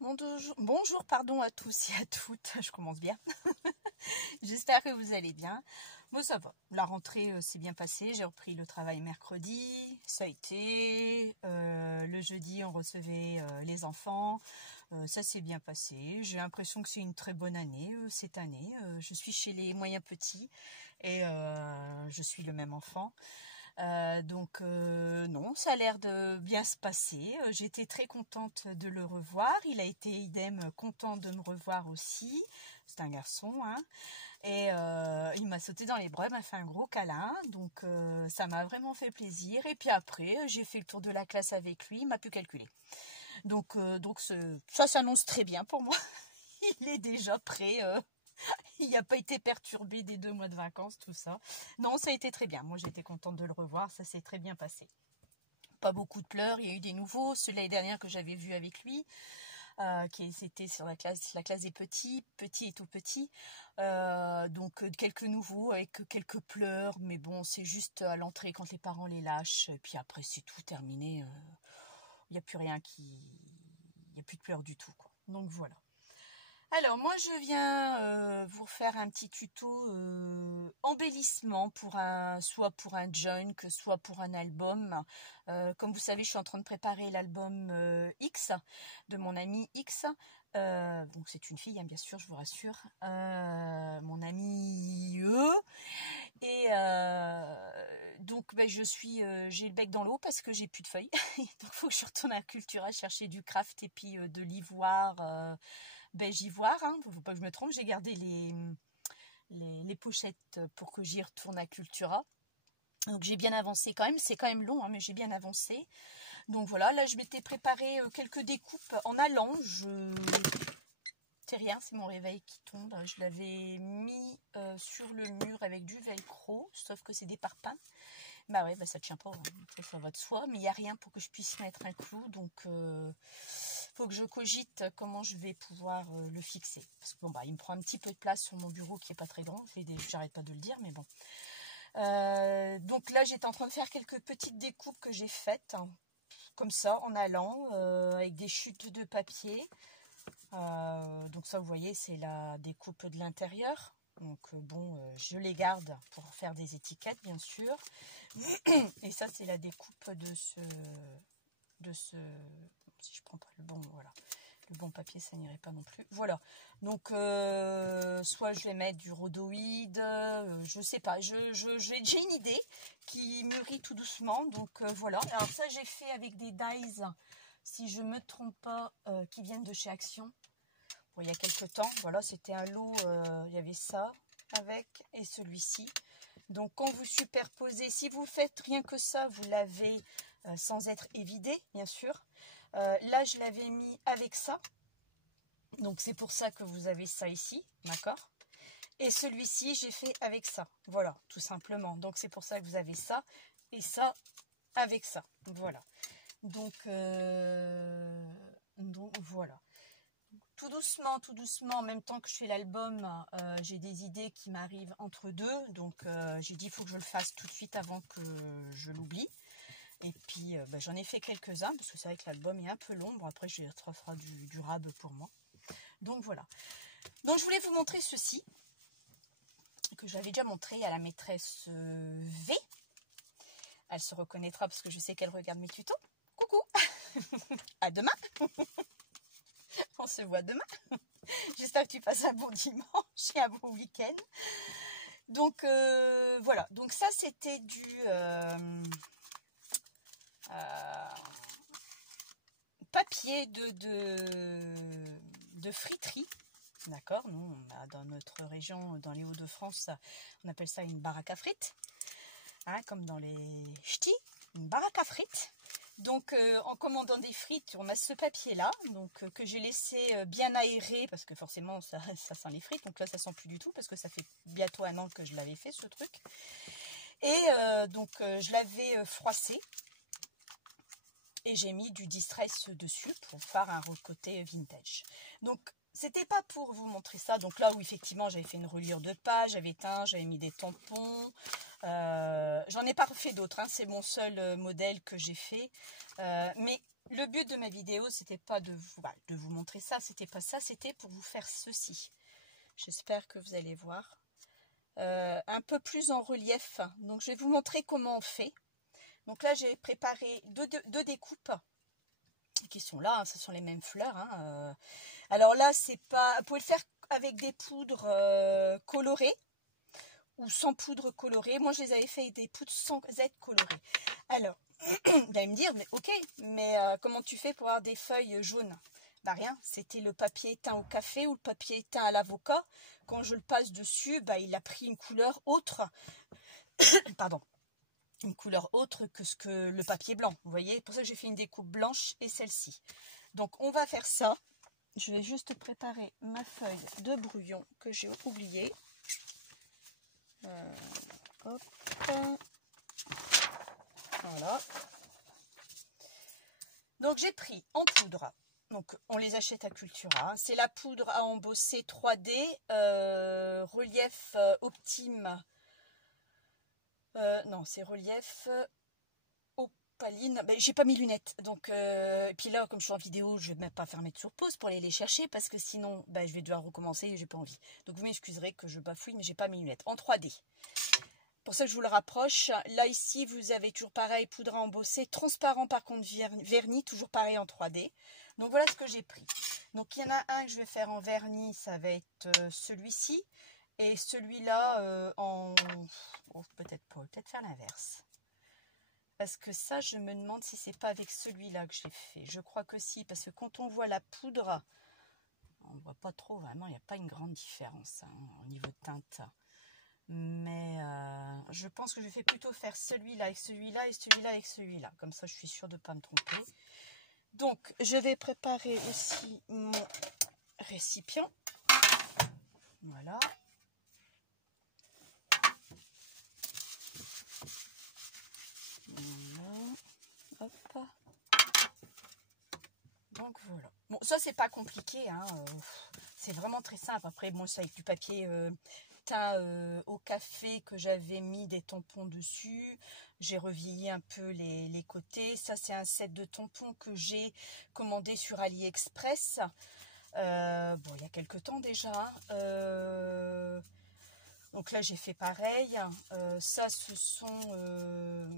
Bonjour, pardon à tous et à toutes, je commence bien. J'espère que vous allez bien. Bon, ça va, la rentrée s'est bien passée, j'ai repris le travail mercredi, ça a été, le jeudi on recevait les enfants, ça s'est bien passé. J'ai l'impression que c'est une très bonne année cette année. Je suis chez les moyens petits et je suis le même enfant. Non, ça a l'air de bien se passer. J'étais très contente de le revoir. Il a été idem content de me revoir aussi. C'est un garçon, hein. Et il m'a sauté dans les bras, il m'a fait un gros câlin. Donc ça m'a vraiment fait plaisir. Et puis après, j'ai fait le tour de la classe avec lui. Il m'a pu calculer. Donc ça s'annonce très bien pour moi. Il est déjà prêt. Il n'a pas été perturbé des 2 mois de vacances, tout ça. Non, ça a été très bien. Moi, j'étais contente de le revoir. Ça s'est très bien passé. Pas beaucoup de pleurs. Il y a eu des nouveaux. Ceux l'année dernière que j'avais vu avec lui, qui c'était sur la classe des petits et tout petits. Quelques nouveaux avec quelques pleurs. Mais bon, c'est juste à l'entrée quand les parents les lâchent. Et puis après, c'est tout terminé. Il n'y a plus rien il n'y a plus de pleurs du tout, quoi. Donc voilà. Alors moi je viens vous faire un petit tuto embellissement soit pour un junk, soit pour un album. Comme vous savez, je suis en train de préparer l'album X de mon ami X. Donc c'est une fille, hein, bien sûr, je vous rassure. Mon ami E. Et j'ai le bec dans l'eau parce que j'ai plus de feuilles. Donc il faut que je retourne à Cultura chercher du craft et puis de l'ivoire. Beige ivoire, hein, faut pas que je me trompe, j'ai gardé les pochettes pour que j'y retourne à Cultura. Donc j'ai bien avancé quand même, c'est quand même long, hein, mais j'ai bien avancé. Donc voilà, là je m'étais préparé quelques découpes en allant. C'est rien, c'est mon réveil qui tombe. Je l'avais mis sur le mur avec du velcro, sauf que c'est des parpaings. Bah ouais, ça tient pas, hein. Ça va de soi, mais il n'y a rien pour que je puisse mettre un clou, donc faut que je cogite comment je vais pouvoir le fixer. Parce que bon, il me prend un petit peu de place sur mon bureau qui est pas très grand, j'arrête pas de le dire, mais bon. Donc là, j'étais en train de faire quelques petites découpes que j'ai faites, hein, comme ça, en allant, avec des chutes de papier. Donc ça, vous voyez, c'est la découpe de l'intérieur. Donc je les garde pour faire des étiquettes, bien sûr. Et ça, c'est la découpe de ce, si je prends pas le bon, voilà, le bon papier, ça n'irait pas non plus. Voilà. Donc soit je vais mettre du rhodoïde, je sais pas. J'ai une idée qui mûrit tout doucement. Donc voilà. Alors ça, j'ai fait avec des dies, si je me trompe pas, qui viennent de chez Action. Bon, il y a quelques temps, voilà, c'était un lot, il y avait ça avec et celui-ci. Donc quand vous superposez, si vous faites rien que ça, vous l'avez sans être évidé, bien sûr. Là, je l'avais mis avec ça. Donc c'est pour ça que vous avez ça ici, d'accord? Et celui-ci, j'ai fait avec ça. Voilà, tout simplement. Donc c'est pour ça que vous avez ça et ça avec ça. Voilà. Donc voilà. Tout doucement, en même temps que je fais l'album, j'ai des idées qui m'arrivent entre deux. Donc j'ai dit il faut que je le fasse tout de suite avant que je l'oublie. Et puis j'en ai fait quelques-uns parce que c'est vrai que l'album est un peu long. Bon, après ça fera du durable pour moi. Donc voilà. Donc je voulais vous montrer ceci que j'avais déjà montré à la maîtresse V. Elle se reconnaîtra parce que je sais qu'elle regarde mes tutos. Coucou. À demain. On se voit demain. J'espère que tu passes un bon dimanche et un bon week-end. Donc voilà. Donc ça c'était du papier de friterie. D'accord. Nous, dans notre région, dans les Hauts-de-France, on appelle ça une baraque à frites. Hein, comme dans les ch'tis, une baraque à frites. Donc en commandant des frites, on a ce papier là, donc que j'ai laissé bien aéré parce que forcément ça sent les frites. Donc là ça sent plus du tout parce que ça fait bientôt 1 an que je l'avais fait ce truc. Et je l'avais froissé et j'ai mis du distress dessus pour faire un côté vintage. Donc c'était pas pour vous montrer ça. Donc là où effectivement j'avais fait une reliure de page, j'avais teint, j'avais mis des tampons. J'en ai pas refait d'autres, hein. C'est mon seul modèle que j'ai fait. Mais le but de ma vidéo, c'était pas de vous montrer ça, c'était pas ça, c'était pour vous faire ceci. J'espère que vous allez voir. Un peu plus en relief. Donc, je vais vous montrer comment on fait. Donc là, j'ai préparé deux découpes qui sont là. Hein, ce sont les mêmes fleurs. Hein, alors là, c'est pas. Vous pouvez le faire avec des poudres colorées ou sans poudre colorée. Moi, je les avais fait avec des poudres sans être colorées. Alors, vous allez me dire, mais ok, mais comment tu fais pour avoir des feuilles jaunes? Bah rien, c'était le papier éteint au café ou le papier éteint à l'avocat. Quand je le passe dessus, bah, il a pris une couleur autre. Pardon. Une couleur autre que ce que le papier blanc. Vous voyez, pour ça que j'ai fait une découpe blanche et celle-ci. Donc, on va faire ça. Je vais juste préparer ma feuille de brouillon que j'ai oublié. Hop. Voilà. Donc, j'ai pris en poudre. Donc, on les achète à Cultura. C'est la poudre à embosser 3D, relief Optime. Non, c'est relief opaline. Ben, j'ai pas mis lunettes. Donc, et puis là, comme je suis en vidéo, je vais même pas faire mettre sur pause pour aller les chercher parce que sinon, ben, je vais devoir recommencer et j'ai pas envie. Donc, vous m'excuserez que je bafouille, mais j'ai pas mis lunettes. En 3D. Pour ça que je vous le rapproche. Là, ici, vous avez toujours pareil, poudre à embosser. Transparent, par contre, vernis, toujours pareil en 3D. Donc, voilà ce que j'ai pris. Donc, il y en a un que je vais faire en vernis, ça va être celui-ci. Et celui-là en... Oh, peut-être pas, peut-être faire l'inverse. Parce que ça, je me demande si c'est pas avec celui-là que j'ai fait. Je crois que si, parce que quand on voit la poudre, on ne voit pas trop, vraiment, il n'y a pas une grande différence hein, au niveau de teinte. Mais je pense que je vais plutôt faire celui-là avec celui-là et celui-là avec celui-là. Comme ça, je suis sûre de ne pas me tromper. Donc, je vais préparer aussi mon récipient. Voilà. Voilà. Hop. Donc, voilà. Bon, ça, c'est pas compliqué. Hein. C'est vraiment très simple. Après, moi, c'est avec du papier... au café que j'avais mis des tampons dessus. J'ai revieilli un peu les côtés. Ça, c'est un set de tampons que j'ai commandé sur AliExpress. Bon, il y a quelques temps déjà. Donc là, j'ai fait pareil. Ça, ce sont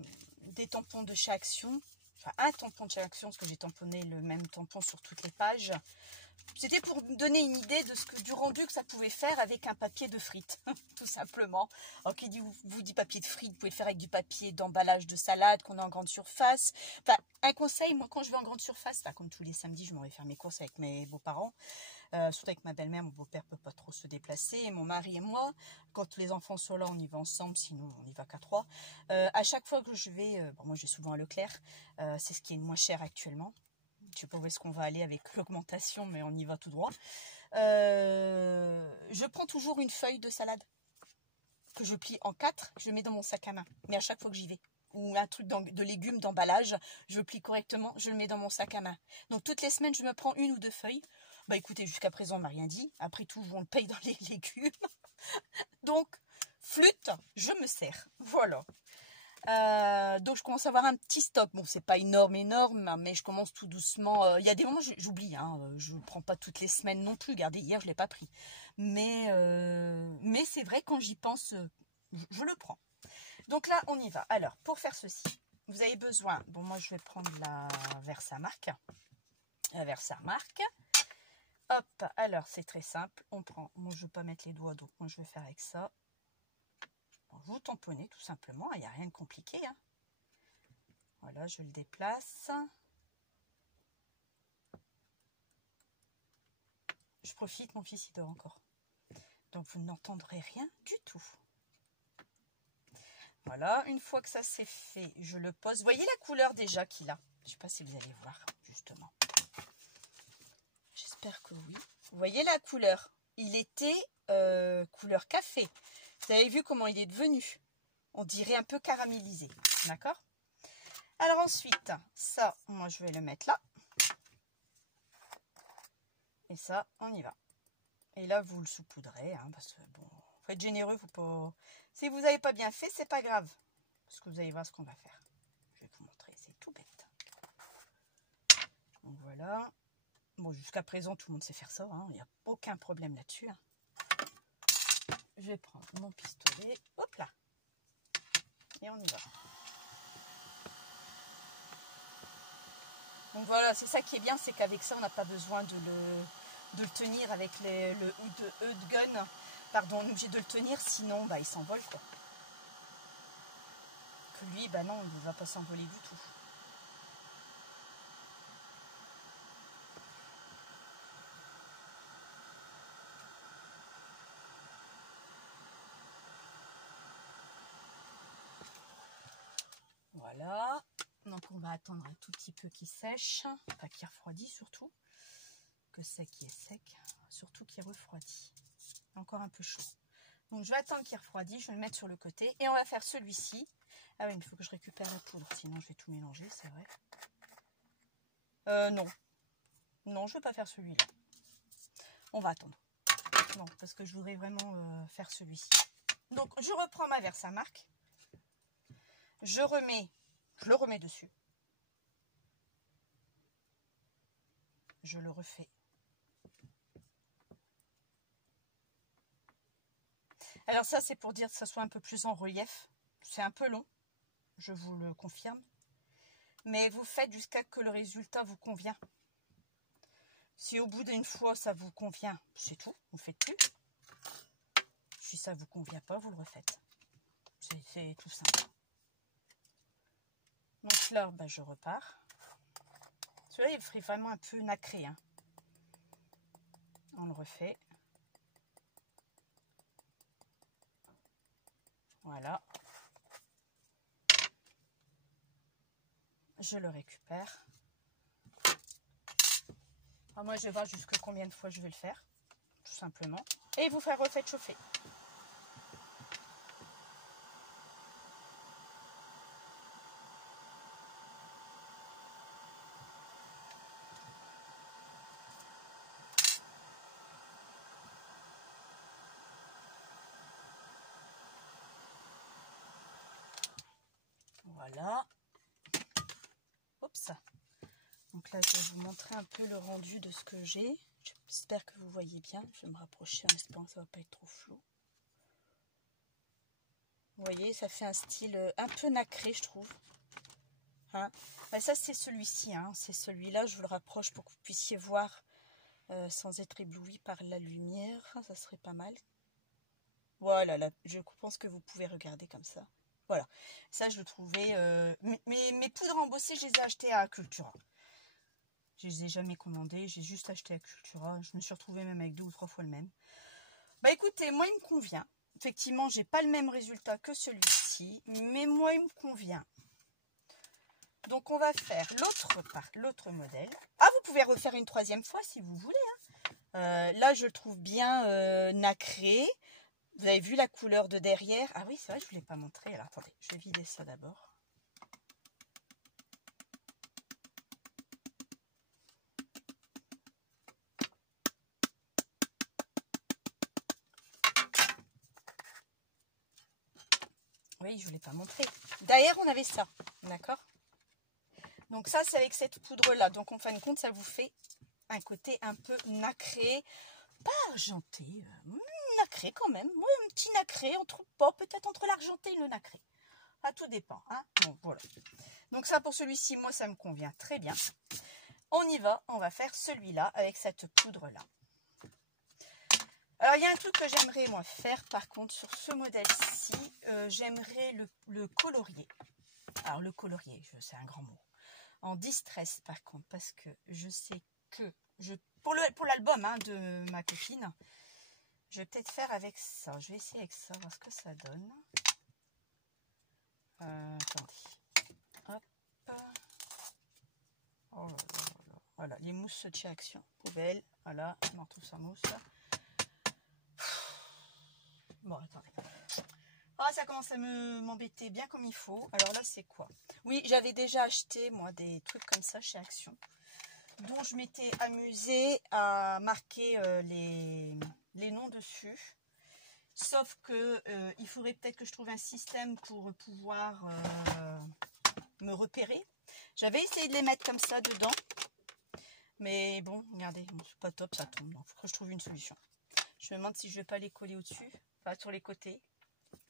des tampons de chez Action. Enfin, un tampon de chez Action, parce que j'ai tamponné le même tampon sur toutes les pages. C'était pour me donner une idée de du rendu que ça pouvait faire avec un papier de frites, tout simplement. Alors, qui vous dit papier de frites, vous pouvez le faire avec du papier d'emballage de salade qu'on a en grande surface. Enfin, un conseil, moi, quand je vais en grande surface, enfin, comme tous les samedis, je m'en vais faire mes courses avec mes beaux-parents, surtout avec ma belle-mère, mon beau-père peut pas trop se déplacer, et mon mari et moi, quand tous les enfants sont là, on y va ensemble, sinon on n'y va qu'à 3. À chaque fois que je vais, bon, moi, je vais souvent à Leclerc, c'est ce qui est le moins cher actuellement. Je ne sais pas où est-ce qu'on va aller avec l'augmentation, mais on y va tout droit. Je prends toujours une feuille de salade que je plie en 4, je le mets dans mon sac à main. Mais à chaque fois que j'y vais. Ou un truc de légumes, d'emballage, je le plie correctement, je le mets dans mon sac à main. Donc toutes les semaines, je me prends 1 ou 2 feuilles. Bah écoutez, jusqu'à présent, on ne m'a rien dit. Après tout, on le paye dans les légumes. Donc, flûte, je me sers. Voilà. Donc je commence à avoir un petit stock. Bon, c'est pas énorme, mais je commence tout doucement. Il y a des moments j'oublie, hein, je ne prends pas toutes les semaines non plus. Regardez, hier je l'ai pas pris. Mais c'est vrai, quand j'y pense, je le prends. Donc là, on y va. Alors, pour faire ceci, vous avez besoin... Bon, moi je vais prendre la Versamark. Hop, alors c'est très simple. On prend... Moi je ne veux pas mettre les doigts, donc moi je vais faire avec ça. Vous tamponnez tout simplement, il n'y a rien de compliqué. Hein. Voilà, je le déplace. Je profite, mon fils il dort encore. Donc vous n'entendrez rien du tout. Voilà, une fois que ça c'est fait, je le pose. Vous voyez la couleur déjà qu'il a? Je ne sais pas si vous allez voir, justement. J'espère que oui. Vous voyez la couleur? Il était couleur café. Vous avez vu comment il est devenu? On dirait un peu caramélisé. D'accord? Alors ensuite, ça, moi je vais le mettre là. Et ça, on y va. Et là, vous le saupoudrez, hein, parce que bon, faut être généreux, faut pas... Si vous n'avez pas bien fait, c'est pas grave. Parce que vous allez voir ce qu'on va faire. Je vais vous montrer, c'est tout bête. Voilà. Bon, jusqu'à présent, tout le monde sait faire ça. Il n'y a aucun problème là-dessus. Je vais prendre mon pistolet. Hop là. Et on y va. Donc voilà, c'est ça qui est bien, c'est qu'avec ça, on n'a pas besoin de le tenir avec le hood gun. Pardon, on est obligé de le tenir, sinon bah, il s'envole quoi. Que lui, bah non, il ne va pas s'envoler du tout. Voilà. Donc on va attendre un tout petit peu qu'il sèche, enfin qu'il refroidit surtout. Que sec qui est sec, surtout qu'il refroidit. Encore un peu chaud. Donc je vais attendre qu'il refroidit, je vais le mettre sur le côté et on va faire celui-ci. Ah oui, mais il faut que je récupère la poudre, sinon je vais tout mélanger, c'est vrai. Non. Non, je ne vais pas faire celui-là. On va attendre. Non, parce que je voudrais vraiment faire celui-ci. Donc je reprends ma Versamark. Je le remets dessus. Je le refais. Alors ça, c'est pour dire que ça soit un peu plus en relief. C'est un peu long, je vous le confirme. Mais vous faites jusqu'à que le résultat vous convient. Si au bout d'une fois, ça vous convient, c'est tout, vous ne faites plus. Si ça ne vous convient pas, vous le refaites. C'est tout simple. Donc là, bah, je repars. Celui-là, il ferait vraiment un peu nacré. On le refait. Voilà. Je le récupère. Alors moi, je vais voir jusque combien de fois je vais le faire, tout simplement. Et vous faire refaites chauffer. Voilà. Oups. Donc là, je vais vous montrer un peu le rendu de ce que j'ai. J'espère que vous voyez bien. Je vais me rapprocher en espérant que ça ne va pas être trop flou. Vous voyez, ça fait un style un peu nacré, je trouve. Bah, ça, c'est celui-ci. C'est celui-là. Je vous le rapproche pour que vous puissiez voir sans être ébloui par la lumière. Ça serait pas mal. Voilà, là, je pense que vous pouvez regarder comme ça. Voilà. Ça, je le trouvais... mes poudres embossées, je les ai achetées à Cultura. Je les ai jamais commandées. J'ai juste acheté à Cultura. Je me suis retrouvée même avec 2 ou 3 fois le même. Bah écoutez, moi, il me convient. Effectivement, j'ai pas le même résultat que celui-ci. Mais moi, il me convient. Donc, on va faire l'autre modèle. Ah, vous pouvez refaire une 3e fois si vous voulez. Là, je le trouve bien nacré. Vous avez vu la couleur de derrière? Ah oui, c'est vrai, je ne vous l'ai pas montré. Alors, attendez, je vais vider ça d'abord. Oui, je ne vous l'ai pas montré. Derrière, on avait ça, d'accord? Donc ça, c'est avec cette poudre-là. Donc, en fin de compte, ça vous fait un côté un peu nacré. Pas argenté, nacré quand même. Oui, un petit nacré, peut-être entre l'argenté et le nacré. Ah, tout dépend. Bon, voilà. Donc ça, pour celui-ci, moi, ça me convient très bien. On y va, on va faire celui-là avec cette poudre-là. Alors, il y a un truc que j'aimerais, moi, faire, par contre, sur ce modèle-ci. J'aimerais le colorier. Alors, le colorier, c'est un grand mot. En distress, par contre, parce que je sais que... pour l'album de ma copine, je vais peut-être faire avec ça. Je vais essayer avec ça, voir ce que ça donne. Attendez. Hop. Oh là là là. Voilà, les mousses de chez Action. Poubelle. Voilà, non, tout ça mousse. Bon, attendez. Ah, ça commence à m'embêter bien comme il faut. Alors là, c'est quoi? Oui, j'avais déjà acheté, moi, des trucs comme ça chez Action, dont je m'étais amusée à marquer les noms dessus. Sauf que il faudrait peut-être que je trouve un système pour pouvoir me repérer. J'avais essayé de les mettre comme ça dedans. Mais bon, regardez, bon, c'est pas top, ça tombe. Donc, il faut que je trouve une solution. Je me demande si je vais pas les coller au-dessus, enfin sur les côtés,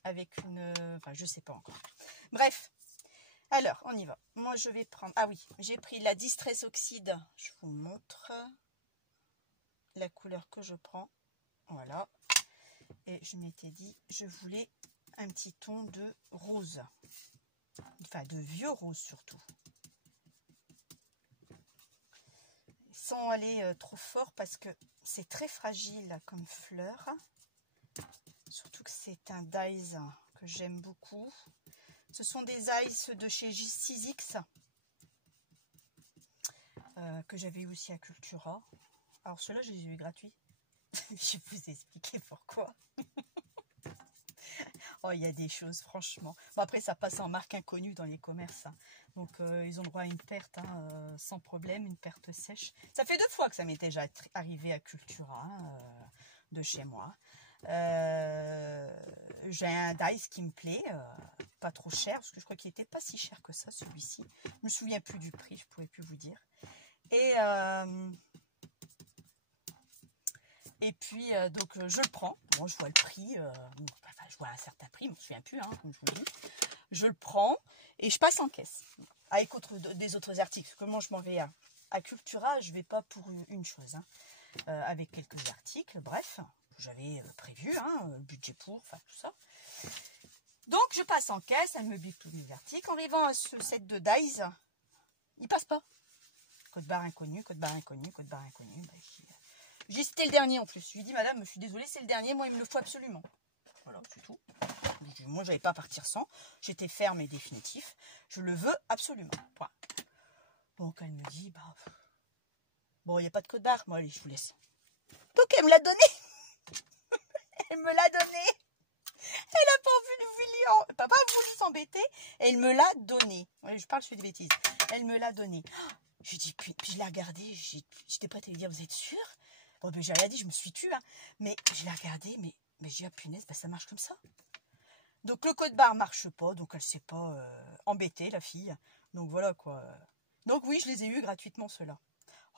avec une... Enfin, je sais pas encore. Bref, alors, on y va. Moi, je vais prendre... Ah oui, j'ai pris la Distress Oxide. Je vous montre la couleur que je prends. Voilà. Et je m'étais dit, je voulais un petit ton de rose. Enfin, de vieux rose surtout. Sans aller trop fort parce que c'est très fragile comme fleur. Surtout que c'est un dies que j'aime beaucoup. Ce sont des ice de chez J6X que j'avais eu aussi à Cultura. Alors ceux-là, je les ai eu gratuits. Je vais vous expliquer pourquoi. Oh, il y a des choses, franchement. Bon, après, ça passe en marque inconnue dans les commerces. Hein. Donc, ils ont le droit à une perte sans problème, une perte sèche. Ça fait 2 fois que ça m'est déjà arrivé à Cultura, de chez moi. J'ai un dice qui me plaît, pas trop cher, parce que je crois qu'il n'était pas si cher que ça, celui-ci. Je me souviens plus du prix, je ne pourrais plus vous dire. Et puis, donc, je le prends. Bon, je vois le prix. Enfin, je vois un certain prix, je ne me souviens plus, hein, comme je vous dis. Je le prends et je passe en caisse. Avec des autres articles. Parce que moi, je m'en vais à Cultura. Je ne vais pas pour une chose. Hein, avec quelques articles. Bref, j'avais prévu, hein, budget pour, enfin, tout ça. Donc, je passe en caisse. Elle me bip tous mes articles. En arrivant à ce set de dies, il passe pas. Code barre inconnu, code barre inconnu, code barre inconnu. Ben, j'ai dit c'était le dernier en plus. Je lui ai dit madame, je suis désolée, c'est le dernier, moi il me le faut absolument. Voilà, c'est tout. Moi j'avais pas à partir sans. J'étais ferme et définitif. Je le veux absolument. Point. Donc elle me dit, bah bon, il n'y a pas de code barre. Moi allez, je vous laisse. Donc elle me l'a donné. Elle me l'a donné. Elle n'a pas voulu s'embêter. Elle me l'a donné. Ouais, je parle, je fais des bêtises. Elle me l'a donné. J'ai dit, puis je l'ai regardé. J'étais prête à lui dire, vous êtes sûre? Bon, ben, j'ai rien dit, je me suis tue, hein. Mais je l'ai regardé, mais j'ai dit, ah punaise, ben, ça marche comme ça. Donc le code barre marche pas, donc elle s'est pas embêtée, la fille. Donc voilà quoi. Donc oui, je les ai eus gratuitement ceux-là.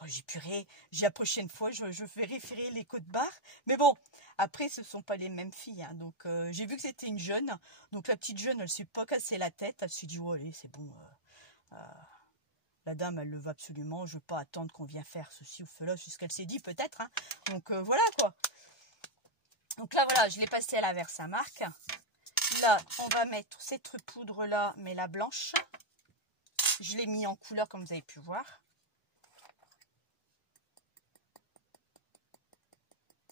Oh, j'ai purée, la prochaine fois, je vais référer les codes barres. Mais bon, après, ce ne sont pas les mêmes filles. Hein. Donc j'ai vu que c'était une jeune. Donc la petite jeune, elle ne s'est pas cassée la tête. Elle s'est dit, oh allez, c'est bon. La dame, elle le veut absolument. Je ne veux pas attendre qu'on vienne faire ceci ou cela. C'est ce qu'elle s'est dit peut-être. Hein. Donc voilà quoi. Donc là, voilà, je l'ai passé à la Versamark. Là, on va mettre cette poudre-là, mais la blanche. Je l'ai mis en couleur comme vous avez pu voir.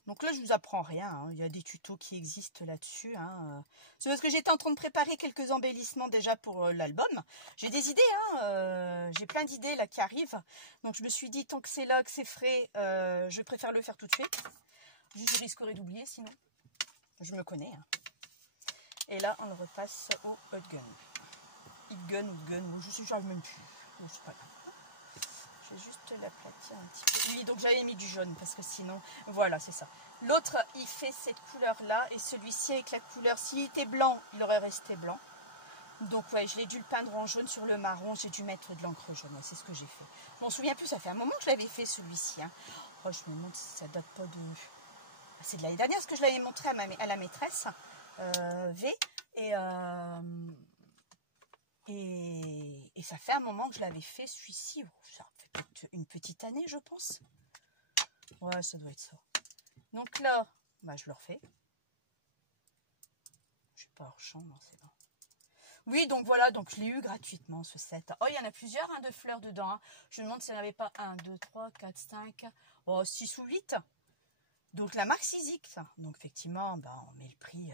Donc là, je vous apprends rien. Hein. Il y a des tutos qui existent là-dessus. Hein. C'est parce que j'étais en train de préparer quelques embellissements déjà pour l'album. J'ai des idées. Hein. J'ai plein d'idées là qui arrivent. Donc je me suis dit, tant que c'est là, que c'est frais, je préfère le faire tout de suite. Je risquerais d'oublier sinon. Je me connais. Hein. Et là, on le repasse au hot gun. Hot gun, hot gun. Je n'arrive même plus. C'est pas grave. Je vais juste l'aplatir un petit peu. Oui, donc j'avais mis du jaune parce que sinon, voilà, c'est ça. L'autre, il fait cette couleur-là et celui-ci avec la couleur, s'il était blanc, il aurait resté blanc. Donc ouais, je l'ai dû le peindre en jaune sur le marron. J'ai dû mettre de l'encre jaune. Ouais, c'est ce que j'ai fait. Je m'en souviens plus, ça fait un moment que je l'avais fait celui-ci. Hein. Oh, je me demande si ça date pas de... C'est de l'année dernière parce que je l'avais montré à la maîtresse V. Et ça fait un moment que je l'avais fait celui-ci. Ça fait peut-être une petite année, je pense. Ouais, ça doit être ça. Donc là, bah, je le refais. Je suis pas hors champ, non, c'est bon. Oui, donc voilà, donc je l'ai eu gratuitement ce set. Oh, il y en a plusieurs hein, de fleurs dedans. Hein. Je me demande s'il n'y en avait pas 1, 2, 3, 4, 5, oh, 6 ou 8. Donc la marque Sizix. Donc effectivement, bah, on met le prix...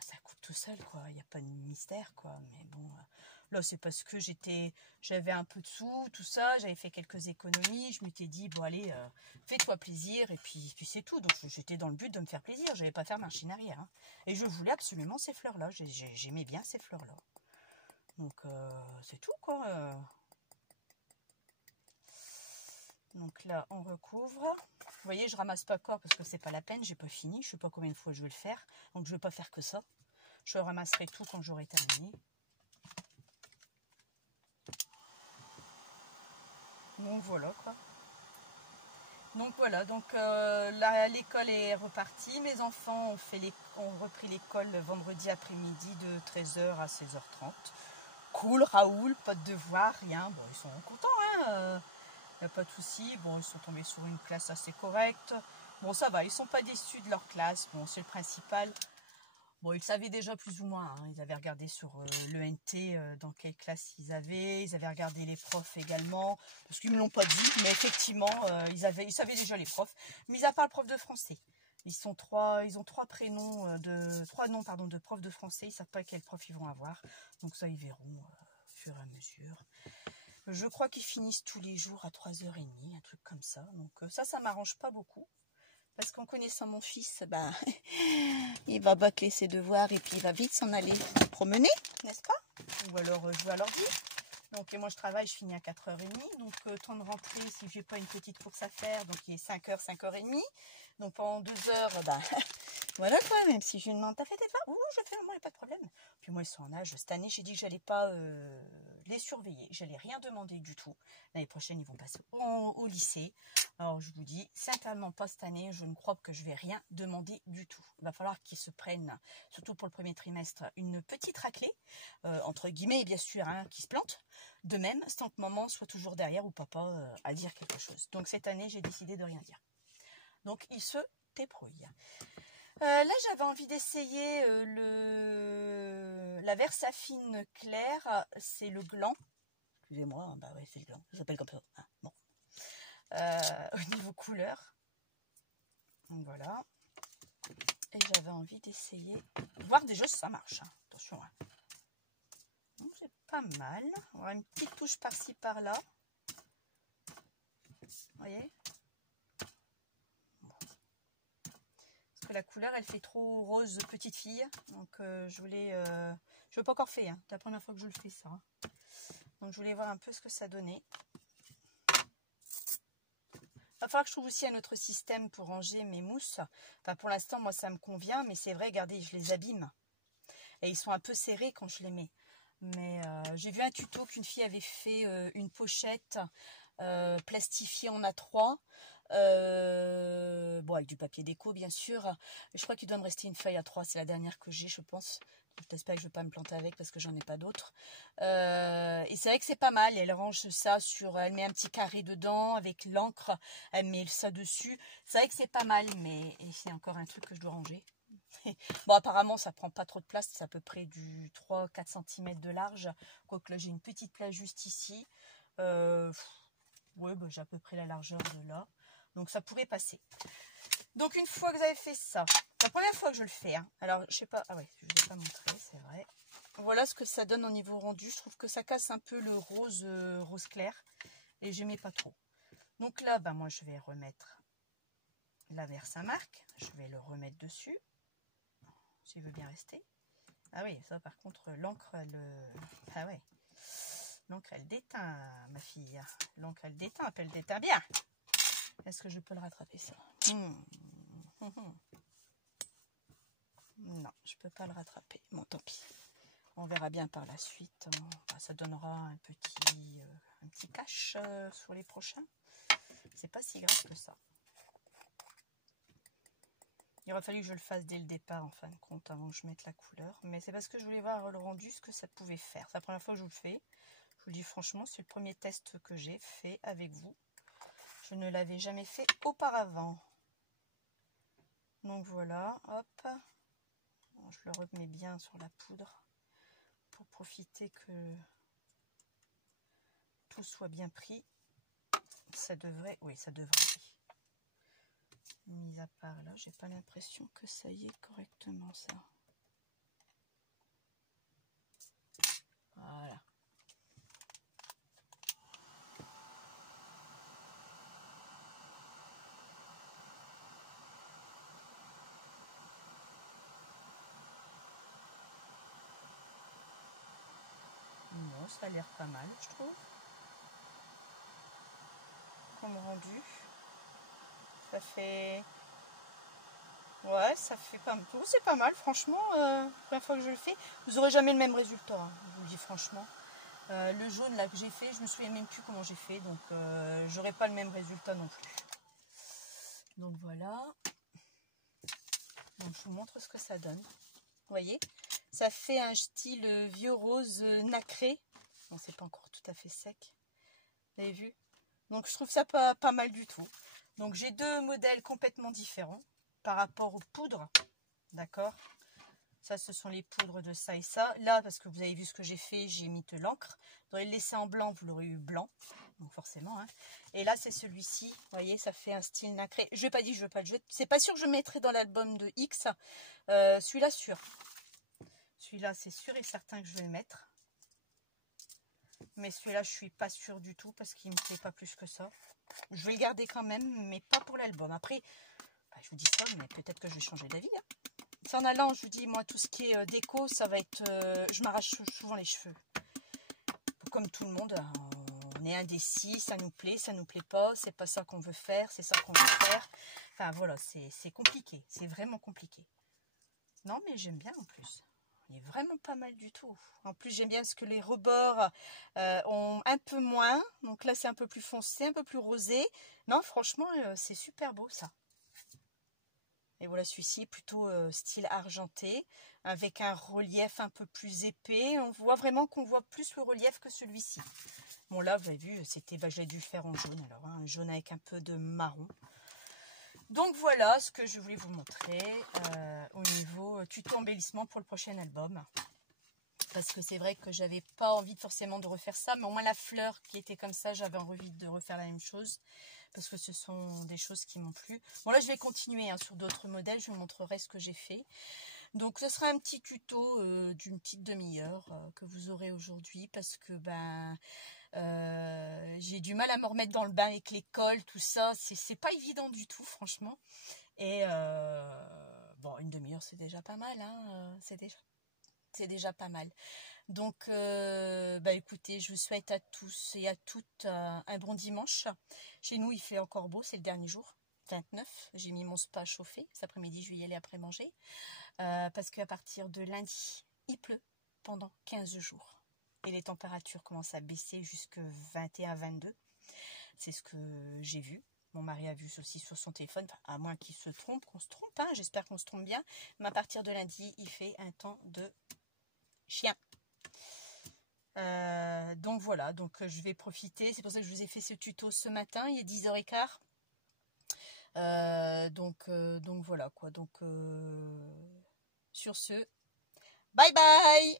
ça coûte tout seul quoi, il n'y a pas de mystère quoi, mais bon, là c'est parce que j'avais un peu de sous, tout ça, j'avais fait quelques économies, je m'étais dit bon allez, fais-toi plaisir et puis c'est tout, donc j'étais dans le but de me faire plaisir, je n'allais pas faire machine arrière, hein. Et je voulais absolument ces fleurs là, j'aimais bien ces fleurs là, donc c'est tout quoi. Donc là on recouvre. Vous voyez, je ramasse pas encore parce que c'est pas la peine, j'ai pas fini, je sais pas combien de fois je vais le faire, donc je vais pas faire que ça. Je ramasserai tout quand j'aurai terminé. Donc voilà quoi. Donc voilà, donc l'école est repartie. Mes enfants ont repris l'école vendredi après-midi de 13h à 16h30. Cool, Raoul, pas de devoir, rien. Bon, ils sont contents, hein. Il n'y a pas de souci. Bon, ils sont tombés sur une classe assez correcte. Bon, ça va, ils ne sont pas déçus de leur classe. Bon, c'est le principal. Bon, ils savaient déjà plus ou moins, hein. Ils avaient regardé sur l'ENT dans quelle classe ils avaient. Ils avaient regardé les profs également. Parce qu'ils ne me l'ont pas dit, mais effectivement, ils savaient déjà les profs. Mis à part le prof de français. Ils ont trois prénoms, trois noms pardon, de profs de français. Ils ne savent pas quel prof ils vont avoir. Donc ça, ils verront au fur et à mesure. Je crois qu'ils finissent tous les jours à 3h30, un truc comme ça. Donc ça m'arrange pas beaucoup. Parce qu'en connaissant mon fils, bah, il va bâcler ses devoirs et puis il va vite s'en aller promener, n'est-ce pas? Ou alors jouer à l'ordi. Donc et moi je travaille, je finis à 4h30. Donc temps de rentrer, si j'ai pas une petite course à faire, donc il est 5h, 5h30. Donc pendant 2 heures, bah, voilà quoi, même si je lui demande, t'as fait tes pas? Ouh, je fais, moi, il n'y a pas de problème. Puis moi, ils sont en âge. Cette année, j'ai dit que j'allais pas les surveiller. J'allais rien demander du tout. L'année prochaine, ils vont passer au lycée. Alors, je vous dis, certainement pas cette année. Je ne crois que je vais rien demander du tout. Il va falloir qu'ils se prennent, surtout pour le premier trimestre, une petite raclée, entre guillemets, bien sûr, hein, qui se plante. De même, sans que maman soit toujours derrière ou papa à dire quelque chose. Donc, cette année, j'ai décidé de rien dire. Donc, ils se débrouillent. Là, j'avais envie d'essayer la Versafine claire. C'est le gland. Excusez-moi, bah ouais, c'est le gland. Ça s'appelle comme ça. Ah, bon. Au niveau couleur. Donc voilà. Et j'avais envie d'essayer. Voir déjà si ça marche. Hein. Attention. Hein. C'est pas mal. On aura une petite touche par-ci, par-là. Vous voyez? Que la couleur elle fait trop rose petite fille, donc je veux pas encore fait, hein. C'est la première fois que je le fais ça, hein. Donc je voulais voir un peu ce que ça donnait. Va falloir que je trouve aussi un autre système pour ranger mes mousses. Enfin pour l'instant moi ça me convient, mais c'est vrai, regardez, je les abîme et ils sont un peu serrés quand je les mets. Mais j'ai vu un tuto qu'une fille avait fait une pochette plastifiée en A3. Bon, avec du papier déco bien sûr. Je crois qu'il doit me rester une feuille A3, c'est la dernière que j'ai, je pense. J'espère que je ne vais pas me planter avec parce que j'en ai pas d'autres. Et c'est vrai que c'est pas mal. Elle range ça elle met un petit carré dedans avec l'encre. Elle met ça dessus. C'est vrai que c'est pas mal, mais c'est encore un truc que je dois ranger. Bon, apparemment, ça prend pas trop de place. C'est à peu près du 3-4 cm de large. Quoique là, j'ai une petite place juste ici. Oui, bah, j'ai à peu près la largeur de là. Donc, ça pourrait passer. Donc, une fois que vous avez fait ça, la première fois que je le fais, hein, alors, je sais pas, ah ouais, je ne vous ai pas montré, c'est vrai. Voilà ce que ça donne au niveau rendu. Je trouve que ça casse un peu le rose, rose clair. Et j'aimais pas trop. Donc là, bah, moi, je vais remettre la Versamark. Je vais le remettre dessus. S'il veut bien rester. Ah oui, ça par contre, l'encre, ah ouais. L'encre, elle déteint, ma fille. L'encre, elle déteint, elle déteint bien. Est-ce que je peux le rattraper, ça? Non, je peux pas le rattraper. Bon, tant pis. On verra bien par la suite. Ça donnera un petit cache sur les prochains. C'est pas si grave que ça. Il aurait fallu que je le fasse dès le départ, en fin de compte, avant que je mette la couleur. Mais c'est parce que je voulais voir le rendu, ce que ça pouvait faire. C'est la première fois que je vous le fais. Je vous le dis franchement, c'est le premier test que j'ai fait avec vous. Je ne l'avais jamais fait auparavant. Donc voilà, hop. Je le remets bien sur la poudre pour profiter que tout soit bien pris. Ça devrait, oui, ça devrait. Mis à part là, j'ai pas l'impression que ça y est correctement ça. Voilà. Bon, ça a l'air pas mal, je trouve. Comme rendu. Ça fait... Ouais, ça fait pas... Oh, c'est pas mal, franchement. La première fois que je le fais, vous n'aurez jamais le même résultat, hein, je vous le dis franchement. Le jaune là que j'ai fait, je me souviens même plus comment j'ai fait, donc j'aurai pas le même résultat non plus. Donc voilà. Donc je vous montre ce que ça donne. Vous voyez, ça fait un style vieux rose nacré. Bon, c'est pas encore tout à fait sec. Vous avez vu? Donc je trouve ça pas mal du tout. Donc j'ai deux modèles complètement différents par rapport aux poudres. D'accord? Ça, ce sont les poudres de ça et ça. Là, parce que vous avez vu ce que j'ai fait, j'ai mis de l'encre. Vous auriez le laissé en blanc, vous l'aurez eu blanc. Donc forcément. Hein. Et là, c'est celui-ci. Vous voyez, ça fait un style nacré. Je vais pas dire, je vais pas le jeter. C'est pas sûr que je mettrai dans l'album de X. Celui-là, sûr. Celui-là, c'est sûr et certain que je vais le mettre. Mais celui-là, je suis pas sûre du tout parce qu'il me plaît pas plus que ça. Je vais le garder quand même, mais pas pour l'album. Après, bah, je vous dis ça, mais peut-être que je vais changer d'avis. Hein. C'est en allant, je vous dis, moi, tout ce qui est déco, ça va être... je m'arrache souvent les cheveux. Comme tout le monde, on est indécis, ça nous plaît pas, c'est pas ça qu'on veut faire, c'est ça qu'on veut faire. Enfin, voilà, c'est compliqué, c'est vraiment compliqué. Non, mais j'aime bien en plus. Il est vraiment pas mal du tout. En plus, j'aime bien parce que les rebords ont un peu moins. Donc là, c'est un peu plus foncé, un peu plus rosé. Non, franchement, c'est super beau ça. Et voilà, celui-ci est plutôt style argenté, avec un relief un peu plus épais. On voit vraiment qu'on voit plus le relief que celui-ci. Bon là, vous avez vu, c'était, bah, j'ai dû le faire en jaune alors, hein, un jaune avec un peu de marron. Donc voilà ce que je voulais vous montrer au niveau tuto embellissement pour le prochain album. Parce que c'est vrai que j'avais pas envie forcément de refaire ça, mais au moins la fleur qui était comme ça, j'avais envie de refaire la même chose. Parce que ce sont des choses qui m'ont plu. Bon là je vais continuer hein, sur d'autres modèles, je vous montrerai ce que j'ai fait. Donc ce sera un petit tuto d'une petite demi-heure que vous aurez aujourd'hui. Parce que ben j'ai du mal à me remettre dans le bain avec l'école, tout ça. C'est pas évident du tout franchement. Et bon, une demi-heure c'est déjà pas mal. Hein, c'est déjà pas mal. Donc, bah écoutez, je vous souhaite à tous et à toutes un bon dimanche. Chez nous, il fait encore beau, c'est le dernier jour, 29. J'ai mis mon spa chauffé. Cet après-midi, je vais y aller après manger. Parce qu'à partir de lundi, il pleut pendant 15 jours. Et les températures commencent à baisser jusqu'à 21-22. C'est ce que j'ai vu. Mon mari a vu aussi sur son téléphone, à moins qu'il se trompe, qu'on se trompe. Hein, j'espère qu'on se trompe bien. Mais à partir de lundi, il fait un temps de chien. Donc voilà, donc je vais profiter. C'est pour ça que je vous ai fait ce tuto ce matin. Il est 10h15. Donc voilà quoi. Donc sur ce, bye bye.